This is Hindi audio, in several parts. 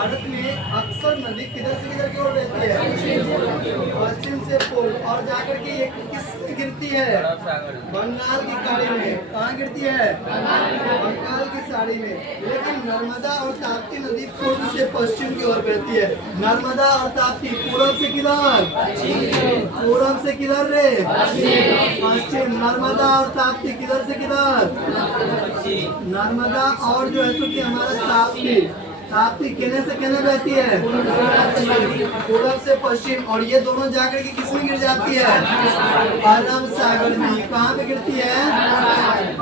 भारत में अक्सर नदी किधर से किधर की ओर बहती है? पश्चिम से पूर्व। और जाकर के ये किस में गिरती है? बंगाल की खाड़ी में। कहाँ गिरती है? बंगाल की खाड़ी में। लेकिन नर्मदा और ताप्ती नदी पूर्व से पश्चिम की ओर बहती है। नर्मदा और ताप्ती पूर्व से किधर? पूर्व से किधर रे? पश्चिम। नर्मदा और ताप्ती किधर से किधर? नर्मदा और जो है सो कि हमारा ताप्ती, ताप्ती केने से केने बहती है? पूर्व से पश्चिम। और ये दोनों जाकर के किसमें गिर जाती है? अरब सागर में। कहाँ पे गिरती है?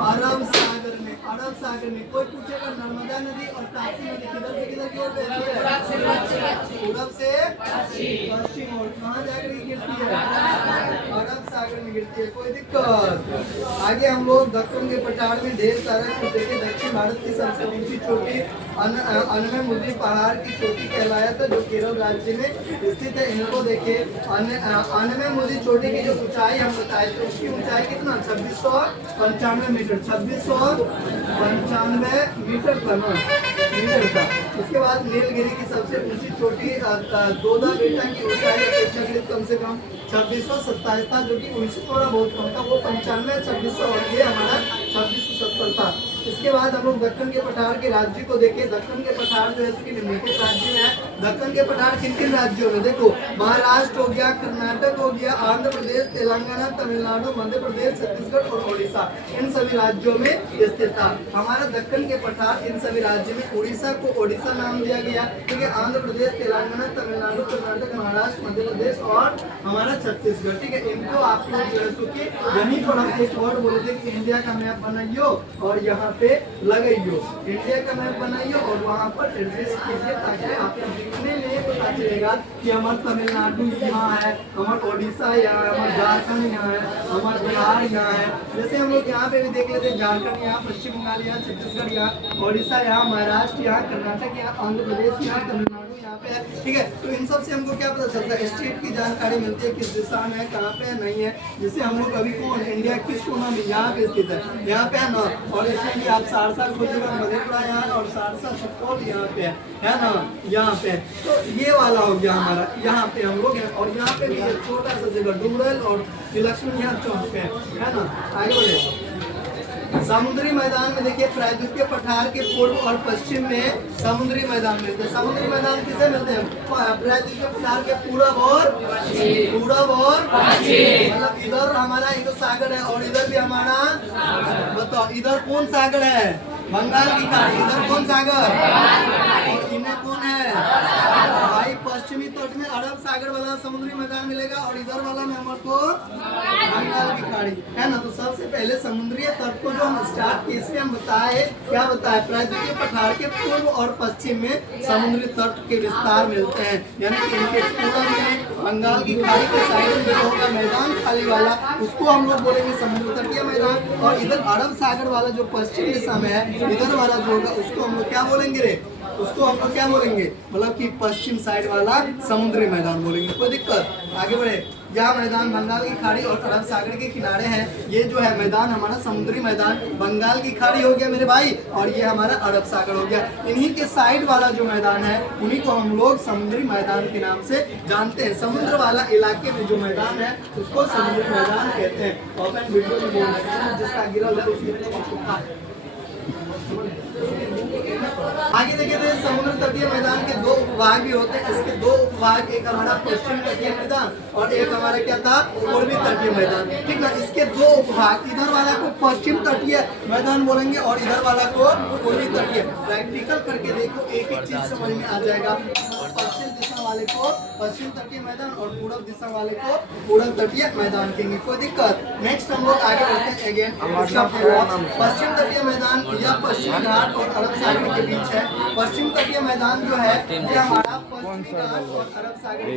अरब सागर में। अरब सागर में। कोई पूछेगा नर्मदा नदी और ताप्ती नदी किधर से किधर की ओर बहती है? पूर्व से पश्चिम। और कहाँ जाकर के गिरती है? अरब सागर में गिरती है। कोई दिक्कत? आगे हम लोग दक्कन के पठार में ढेर सारे कुछ देखे। दक्षिण भारत की सबसे ऊंची चोटी अनमेमुद्री पहाड़ की चोटी कहलाया था, जो केरल राज्य में स्थित है। इनको देखे। अनमेमुद्री चोटी की जो ऊंचाई हम बताए थे, उसकी ऊंचाई कितना? 2695 मीटर। 2695 मीटर था ना, मीटर था। उसके बाद नीलगिरी की सबसे ऊंची चोटी दोदा बेटा की ऊंचाई अपेक्षाकृत कम से कम 2627 था, जो कि उनसे थोड़ा बहुत कम था। वो 95, 2600 और ये हमारा 2670 था। इसके बाद हम लोग दक्कन के पठार के राज्य को देखें। दक्कन के पठार जो है कि निम्नलिखित राज्य में है। दक्कन के पठार किन किन राज्यों में? देखो, महाराष्ट्र हो गया, कर्नाटक हो गया, आंध्र प्रदेश, तेलंगाना, तमिलनाडु, मध्य प्रदेश, छत्तीसगढ़ और ओडिशा, इन सभी राज्यों में स्थित था हमारा दक्कन के पठार। इन सभी राज्यों में उड़ीसा को ओडिशा नाम दिया गया, ठीक है। आंध्र प्रदेश, तेलंगाना, तमिलनाडु, कर्नाटक, महाराष्ट्र, मध्य प्रदेश और हमारा छत्तीसगढ़, ठीक है। इनको आप लोग जो है यहीं पर हम एक वर्ड बोले थे कि इंडिया का मैप बनाइयो और यहाँ पे लगाइयो। इंडिया का मैप बनाइयो और वहाँ पर एड्रेस कीजिए, ताकि आपको दिखने में पता चलेगा कि हमारा तमिलनाडु यहाँ है, हमारा ओडिशा यहाँ है, हमारा झारखंड यहाँ है, हमारा बिहार यहाँ है। जैसे हम लोग यहाँ पे भी देख लेते हैं, झारखंड यहाँ, पश्चिम बंगाल यहाँ, छत्तीसगढ़ यहाँ, ओडिशा यहाँ, महाराष्ट्र यहाँ, कर्नाटक यहाँ, आंध्र प्रदेश यहाँ, तमिलनाडु यहाँ पे है, ठीक है। तो इन सब से हमको क्या पता चलता है? स्टेट की जानकारी मिलती है, किस दिशा में है, कहाँ पे है, नहीं है। जैसे हम लोग अभी कौन इंडिया किस कोना में यहाँ पे स्थित है? यहाँ पे है ना। और इसमें भी आप सहरसा खोजिएगा, मधेपुरा यहाँ है, और सहरसा सुपौल यहाँ पे है ना, यहाँ पे। तो ये वाला हो गया हमारा, यहाँ पे हम लोग हैं। और यहाँ पे भी एक छोटा सा जगह डुमरल और लक्ष्मण यहाँ चौक पे है ना। आगे बढ़े। समुद्री मैदान में देखिए, प्रायद्वीपीय पठार के पूर्व और पश्चिम में समुद्री मैदान मिलते हैं। समुद्री मैदान किसे मिलते हैं? प्रायद्वीपीय पठार के पूर्व और मतलब इधर हमारा एक सागर है और इधर भी हमारा, बताओ इधर कौन सागर है? बंगाल की खाड़ी। इधर कौन सागर? और इन्हें कौन है भाई? पश्चिमी तट में अरब सागर वाला समुद्री मैदान मिलेगा और इधर वाला में हमारे को बंगाल की खाड़ी है ना। तो सबसे पहले समुद्री तट को जो हम स्टार्ट किए, इसमें हम बताए, क्या बताए? प्रायद्वीपीय पठार के पूर्व और पश्चिम में समुद्री तट के विस्तार मिलते हैं, यानी कि इनके पूर्व में बंगाल की खाड़ी के साइड में जो होगा मैदान खाली वाला, उसको हम लोग बोलेंगे समुद्र तटीय मैदान। और इधर अरब सागर वाला जो पश्चिम दिशा में है, इधर वाला जो होगा उसको हम लोग क्या बोलेंगे रे? उसको हम लोग क्या बोलेंगे? मतलब कि पश्चिम साइड वाला समुद्री मैदान बोलेंगे। कोई दिक्कत? आगे बढ़े। जहाँ मैदान बंगाल की खाड़ी और अरब सागर के किनारे हैं, ये जो है मैदान हमारा समुद्री मैदान बंगाल की खाड़ी हो गया मेरे भाई, और ये हमारा अरब सागर हो गया। इन्हीं के साइड वाला जो मैदान है, उन्हीं को हम लोग समुद्री मैदान के नाम से जानते हैं। समुद्र वाला इलाके में जो मैदान है उसको समुद्री मैदान कहते हैं। ओपन वीडियो में बोल रहे हैं, जिसका गिरल है उसके आगे देखिए तो समुद्र तटीय मैदान के दो उपभाग भी होते हैं। इसके दो उपभाग, एक हमारा पश्चिम तटीय मैदान और एक हमारा क्या था? पूर्वी तटीय मैदान, ठीक है। इसके दो उपभाग, इधर वाला को पश्चिम तटीय मैदान बोलेंगे और इधर वाला को पूर्वी तटीय। प्रैक्टिकल करके देखो, एक एक चीज समझ में आ जाएगा। पश्चिम दिशा वाले को पश्चिम तटीय मैदान और पूर्व दिशा वाले को पूर्व तटीय मैदान कहेंगे। कोई दिक्कत? नेक्स्ट हम लोग आगे बढ़ते हैं। अगेन पश्चिम तटीय मैदान या पश्चिम घाट और अरब सागर के बीच है। पश्चिम तटीय मैदान जो है ये हमारा पश्चिमी घाट और अरब सागर के